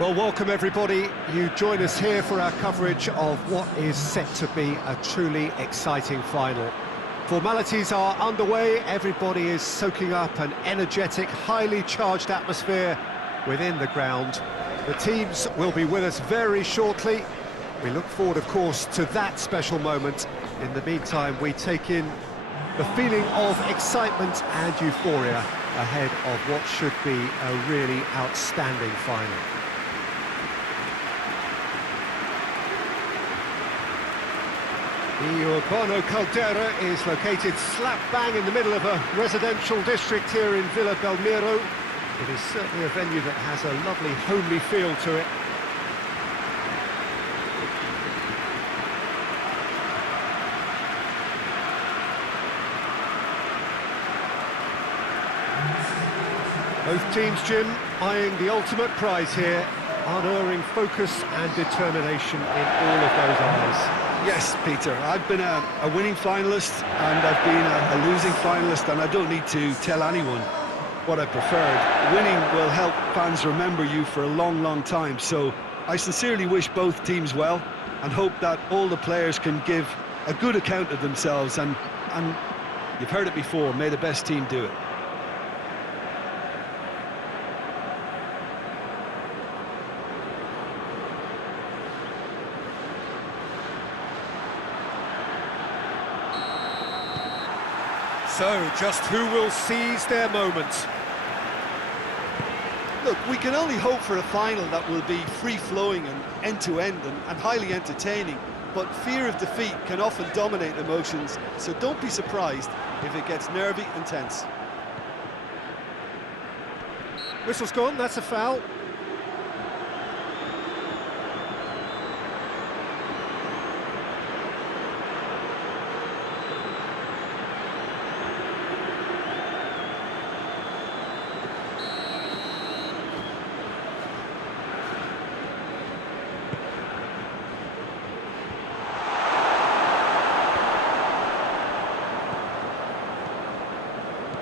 Well, welcome everybody. You join us here for our coverage of what is set to be a truly exciting final. Formalities are underway, everybody is soaking up an energetic, highly charged atmosphere within the ground. The teams will be with us very shortly. We look forward, of course, to that special moment. In the meantime, we take in the feeling of excitement and euphoria ahead of what should be a really outstanding final. The Urbano Caldera is located slap bang in the middle of a residential district here in Villa Belmiro. It is certainly a venue that has a lovely homely feel to it. Both teams, Jim, eyeing the ultimate prize here, unerring focus and determination in all of those eyes. Yes, Peter, I've been a winning finalist and I've been a losing finalist, and I don't need to tell anyone what I preferred. Winning will help fans remember you for a long, long time, so I sincerely wish both teams well and hope that all the players can give a good account of themselves, and you've heard it before, may the best team do it. So, just who will seize their moment? Look, we can only hope for a final that will be free-flowing and end-to-end and highly entertaining, but fear of defeat can often dominate emotions, so don't be surprised if it gets nervy and tense. Whistle's gone, that's a foul.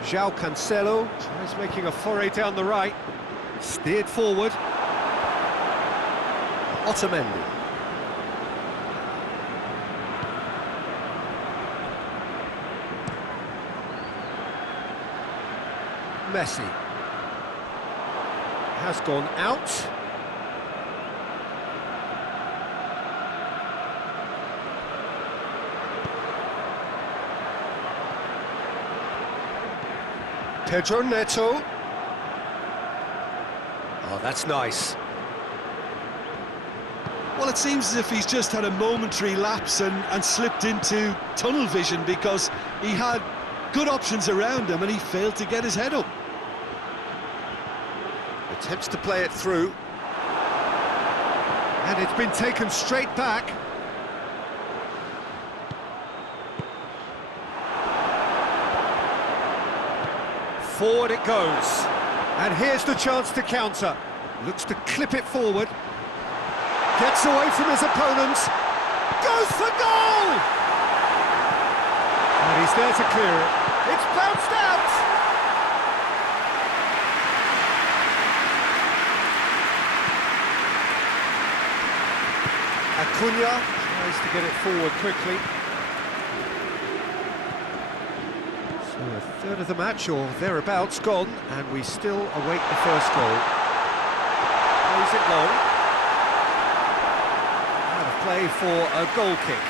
João Cancelo tries making a foray down the right, steered forward. Otamendi. Messi. Has gone out. Pedro Neto. Oh, that's nice. Well, it seems as if he's just had a momentary lapse and slipped into tunnel vision, because he had good options around him and he failed to get his head up. Attempts to play it through. And it's been taken straight back. Forward it goes, and here's the chance to counter. Looks to clip it forward, gets away from his opponents, goes for goal! And he's there to clear it. It's bounced out! Acuna tries to get it forward quickly. A third of the match, or thereabouts, gone, and we still await the first goal. Plays it long. Out of play for a goal kick.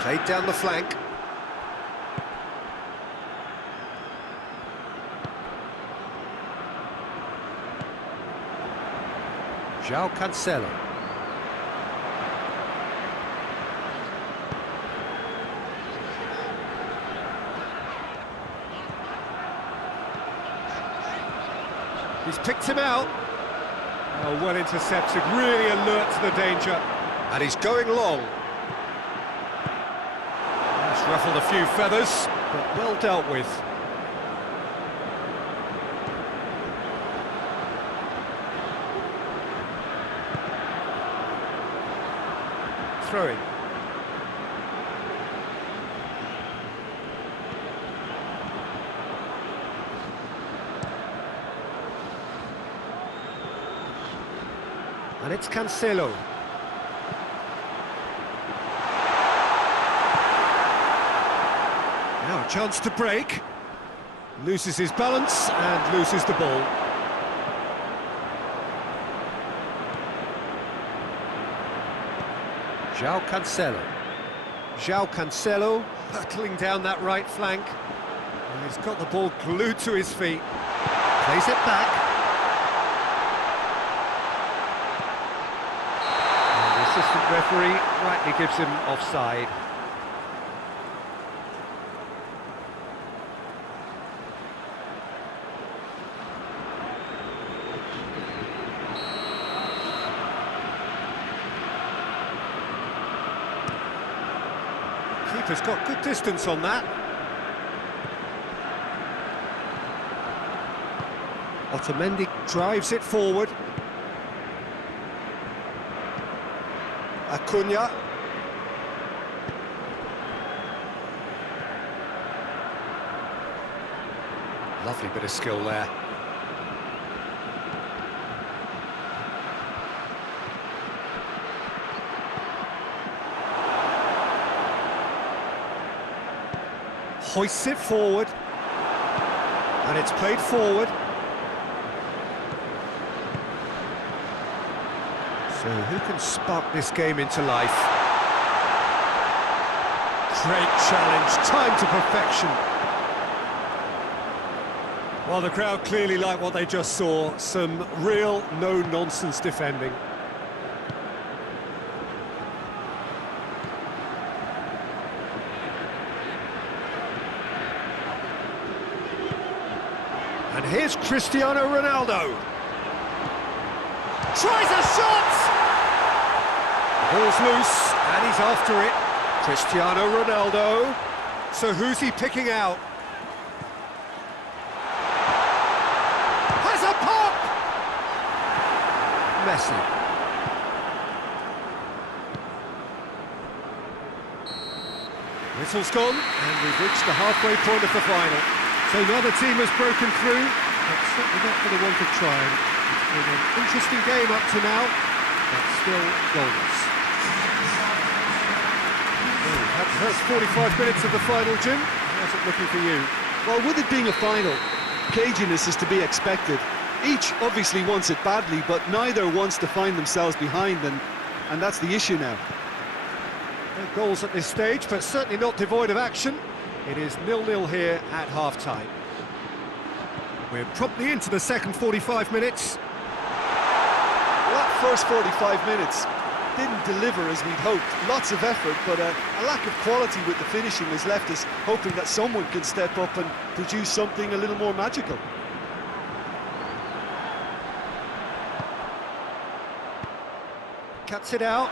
Played down the flank. João Cancelo. He's picked him out. Oh, well intercepted, really alert to the danger. And he's going long. That's ruffled a few feathers, but well dealt with. throw-in. And it's Cancelo. Now a chance to break. Loses his balance and loses the ball. João Cancelo. João Cancelo hurtling down that right flank. And he's got the ball glued to his feet. Plays it back. And the assistant referee rightly gives him offside. Keeper's got good distance on that. Otamendi drives it forward. Acuna. Lovely bit of skill there. Hoists it forward, and it's played forward. So who can spark this game into life? Great challenge, time to perfection. Well, the crowd clearly like what they just saw, some real no-nonsense defending. And here's Cristiano Ronaldo. Tries a shot! The ball's loose, and he's after it. Cristiano Ronaldo. So who's he picking out? Has a pop! Messi. Whistle's gone, and we've reached the halfway point of the final. So neither team has broken through, but certainly not for the want of trying. It's been an interesting game up to now, but still goalless. Well, we've had the first 45 minutes of the final, Jim. How's it looking for you? Well, with it being a final, caginess is to be expected. Each obviously wants it badly, but neither wants to find themselves behind, and that's the issue now. No goals at this stage, but certainly not devoid of action. It is 0-0 here at half-time. We're promptly into the second 45 minutes. Well, that first 45 minutes didn't deliver as we'd hoped. Lots of effort, but a lack of quality with the finishing has left us hoping that someone can step up and produce something a little more magical. Cuts it out.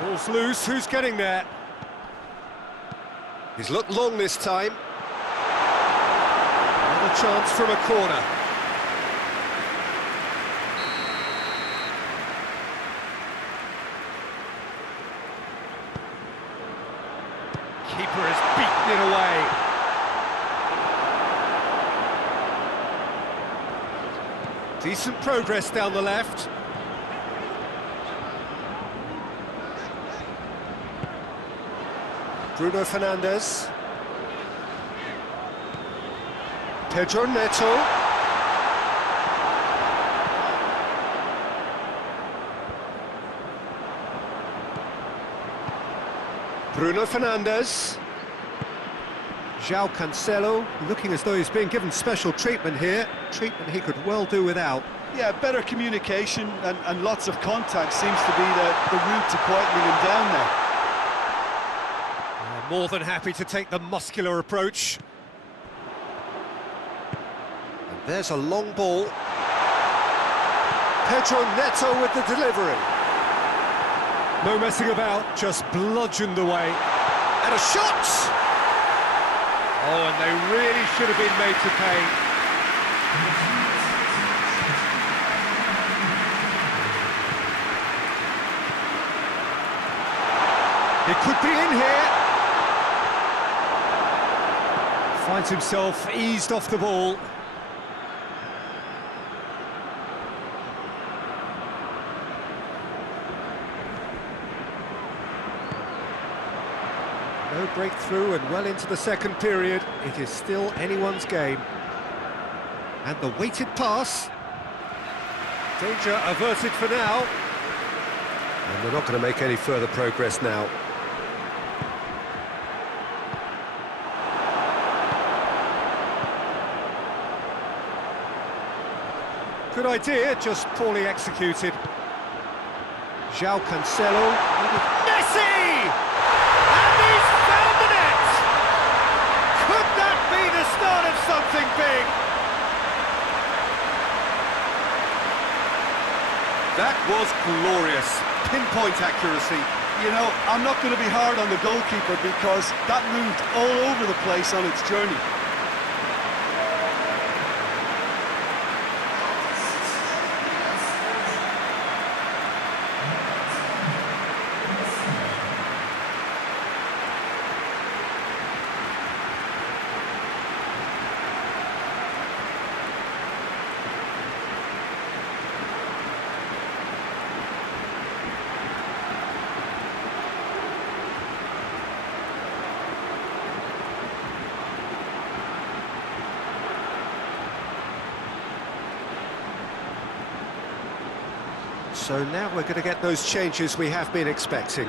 Ball's loose, who's getting there? He's looked long this time. Another chance from a corner. Keeper has beaten it away. Decent progress down the left. Bruno Fernandes. Pedro Neto. Bruno Fernandes. João Cancelo, looking as though he's being given special treatment here. Treatment he could well do without. Yeah, better communication and lots of contact seems to be the route to quietening him down there. More than happy to take the muscular approach. And there's a long ball. Pedro Neto with the delivery. No messing about, just bludgeoned away. And a shot! Oh, and they really should have been made to pay. It could be in here. Finds himself eased off the ball. No breakthrough and well into the second period. It is still anyone's game. And the weighted pass. Danger averted for now. And they're not going to make any further progress now. Good idea, just poorly executed. João Cancelo. Messi! And he's found the net! Could that be the start of something big? That was glorious. Pinpoint accuracy. You know, I'm not going to be hard on the goalkeeper because that moved all over the place on its journey. So now we're going to get those changes we have been expecting.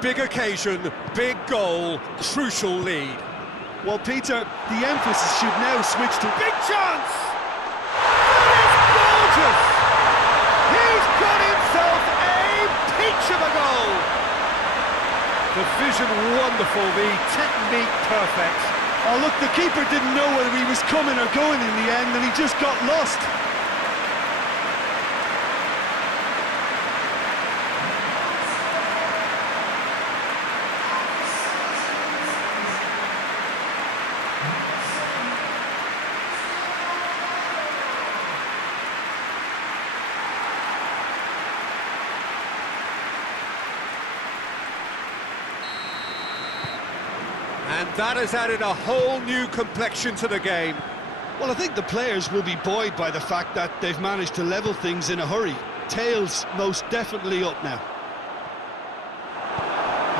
Big occasion, big goal, crucial lead. Well, Peter, the emphasis should now switch to... Big chance! That is gorgeous! He's got himself a peach of a goal! The vision wonderful, the technique perfect. Oh, look, the keeper didn't know whether he was coming or going in the end, and he just got lost. And that has added a whole new complexion to the game. Well, I think the players will be buoyed by the fact that they've managed to level things in a hurry. Tails most definitely up now.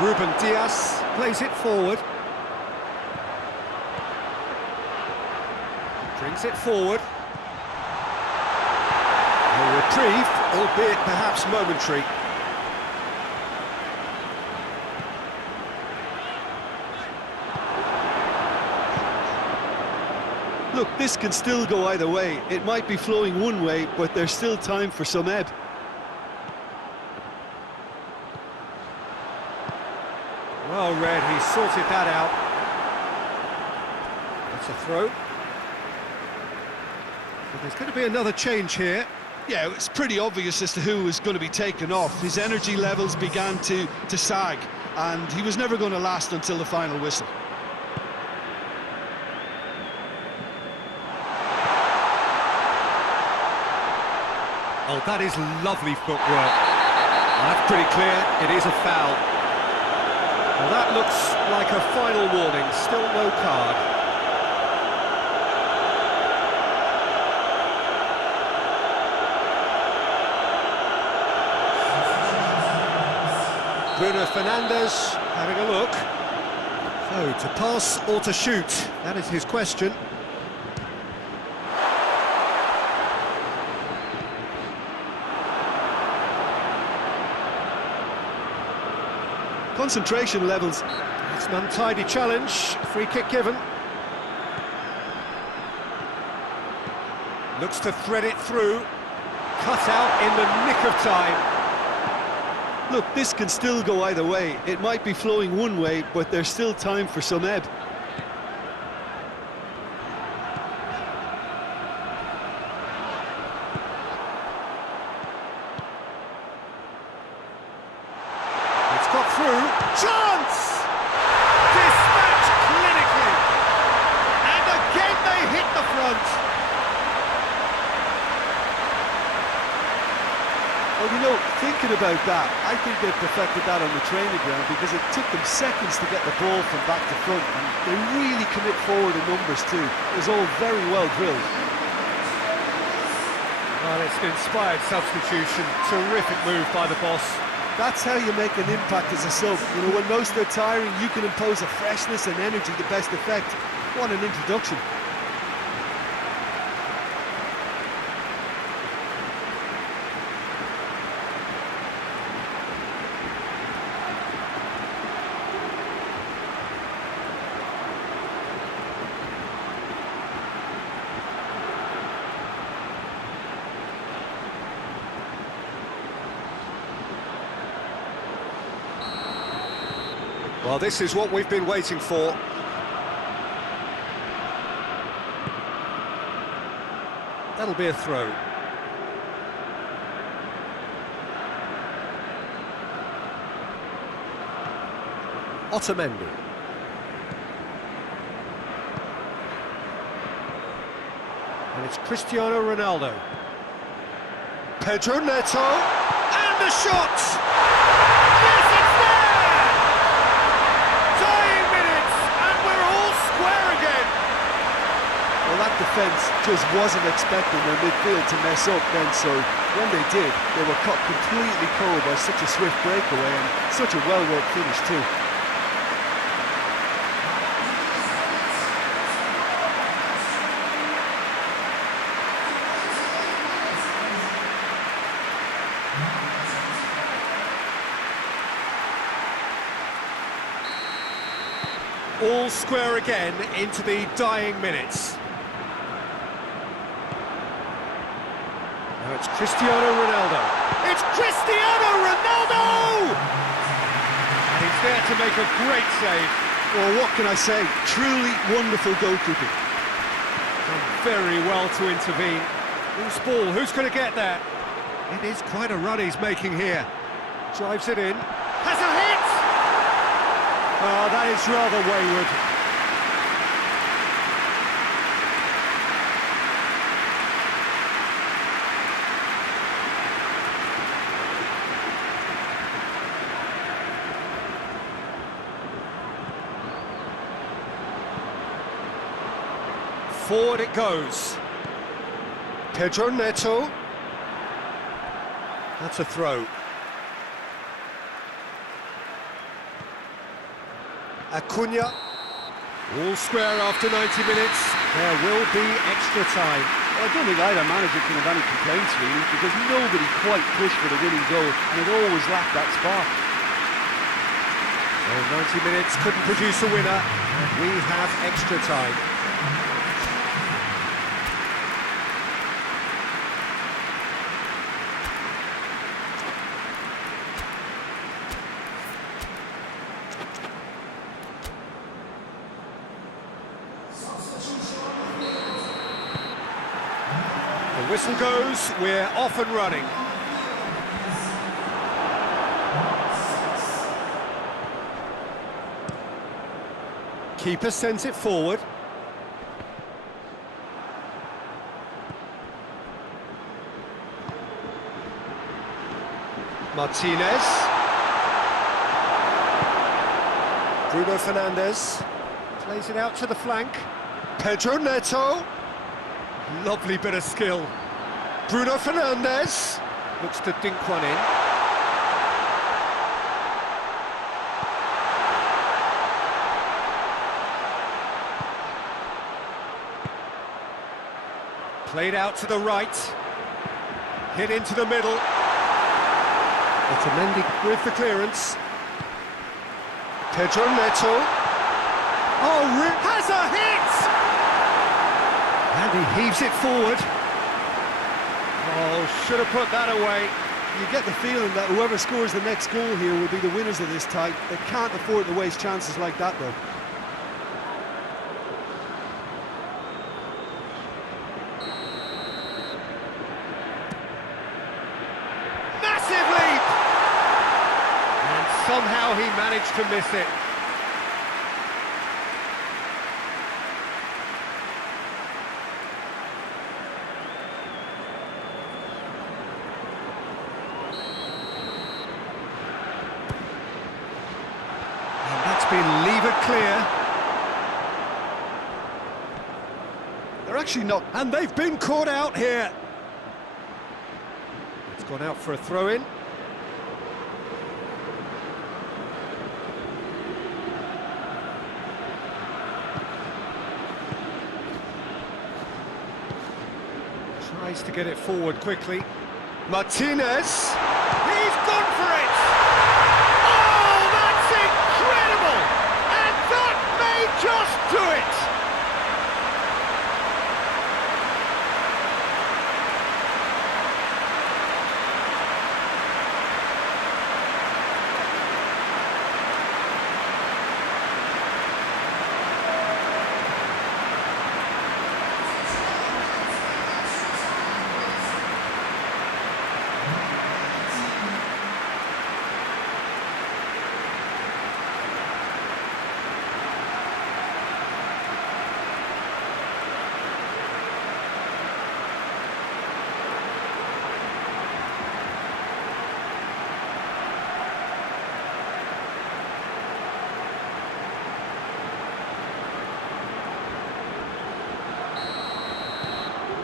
Ruben Dias plays it forward. Brings it forward. A reprieve, albeit perhaps momentary. Look, this can still go either way. It might be flowing one way, but there's still time for some ebb. Well read, he sorted that out. That's a throw. So there's going to be another change here. Yeah, it's pretty obvious as to who was going to be taken off. His energy levels began to sag, and he was never going to last until the final whistle. Oh, that is lovely footwork. That's pretty clear, it is a foul. Well, that looks like a final warning, still no card. Bruno Fernandes having a look. So, to pass or to shoot? That is his question. Concentration levels. It's an untidy challenge, free kick given. Looks to thread it through. Cut out in the nick of time. Look, this can still go either way. It might be flowing one way, but there's still time for some ebb. through. Chance! Dispatched clinically. And again they hit the front. Well, you know, thinking about that, I think they perfected that on the training ground because it took them seconds to get the ball from back to front, and they really commit forward in numbers too. It was all very well drilled. Well, it's an inspired substitution. Terrific move by the boss. That's how you make an impact as a sub. You know, when most are tiring, you can impose a freshness and energy to best effect. What an introduction. Well, this is what we've been waiting for. That'll be a throw. Otamendi. And it's Cristiano Ronaldo. Pedro Neto. And the shot! Yes, it's there! Dying minutes, and we're all square again. Well, that defence just wasn't expecting their midfield to mess up then, so when they did, they were caught completely cold by such a swift breakaway and such a well-worked finish too. All square again into the dying minutes. Now it's Cristiano Ronaldo. It's Cristiano Ronaldo! And he's there to make a great save. Well, what can I say? Truly wonderful goalkeeping. Done very well to intervene. Loose ball, who's going to get there? It is quite a run he's making here. Drives it in. Has a hit! Oh, that is rather wayward. Forward it goes. Pedro Neto. That's a throw. Acuna. All square after 90 minutes. There will be extra time. Well, I don't think either manager can have any complaints really, because nobody quite pushed for the winning goal, and it always lacked that spark. Well, 90 minutes couldn't produce a winner, and we have extra time. The whistle goes, we're off and running. Keeper sends it forward. Martinez. Bruno Fernandes plays it out to the flank. Pedro Neto. Lovely bit of skill. Bruno Fernandes looks to dink one in. Played out to the right. Hit into the middle. Otamendi with the clearance. Pedro Neto. Oh, has a hit! And he heaves it forward. Oh, should have put that away. You get the feeling that whoever scores the next goal here will be the winners of this tie. They can't afford to waste chances like that, though. Massive leap! And somehow how he managed to miss it. And that's been levered clear. They're actually not... And they've been caught out here. It's gone out for a throw-in. Tries to get it forward quickly. Martinez! He's gone for it! Oh, that's incredible! And that may just do it!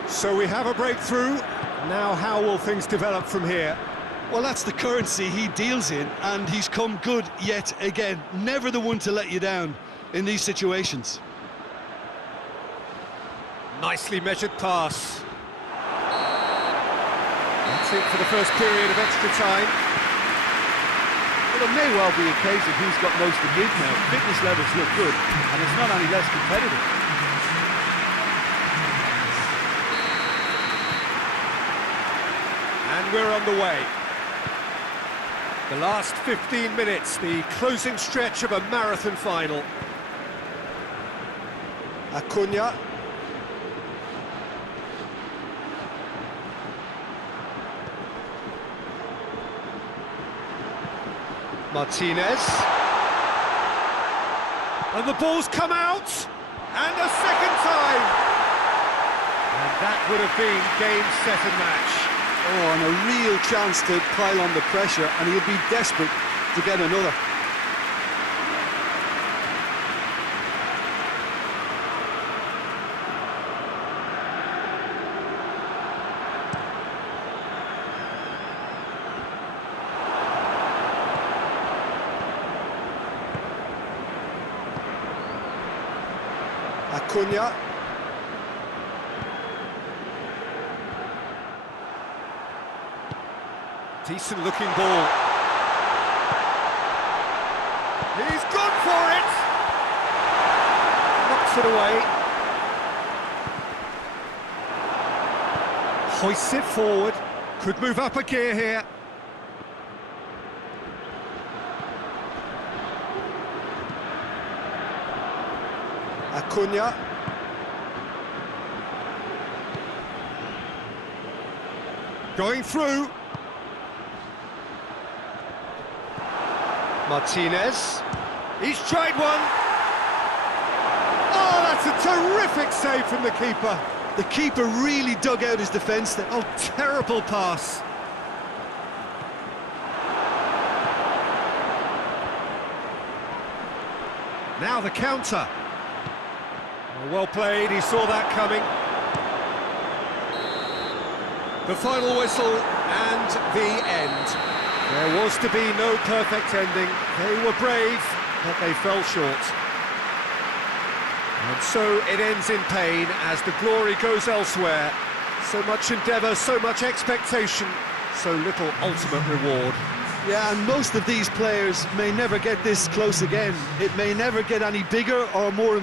So we have a breakthrough. Now how will things develop from here? Well, that's the currency he deals in, and he's come good yet again. Never the one to let you down in these situations. Nicely measured pass. That's it for the first period of extra time. Well, it may well be a case of who's got most to give now. Fitness levels look good, and it's not any less competitive. And we're on the way. The last 15 minutes, the closing stretch of a marathon final. Acuna. Martinez. And the ball's come out. And a second time. And that would have been game, set and match. Oh, and a real chance to pile on the pressure, and he'll be desperate to get another. Acuna. Decent looking ball. He's gone for it! Knocks it away. Hoists it forward. Could move up a gear here. Acuna. Going through. Martinez. He's tried one. Oh, that's a terrific save from the keeper. The keeper really dug out his defence there. Oh, terrible pass. Now the counter. Oh, well played, he saw that coming. The final whistle and the end. There was to be no perfect ending. They were brave, but they fell short. And so it ends in pain as the glory goes elsewhere. So much endeavour, so much expectation, so little ultimate reward. Yeah, and most of these players may never get this close again. It may never get any bigger or more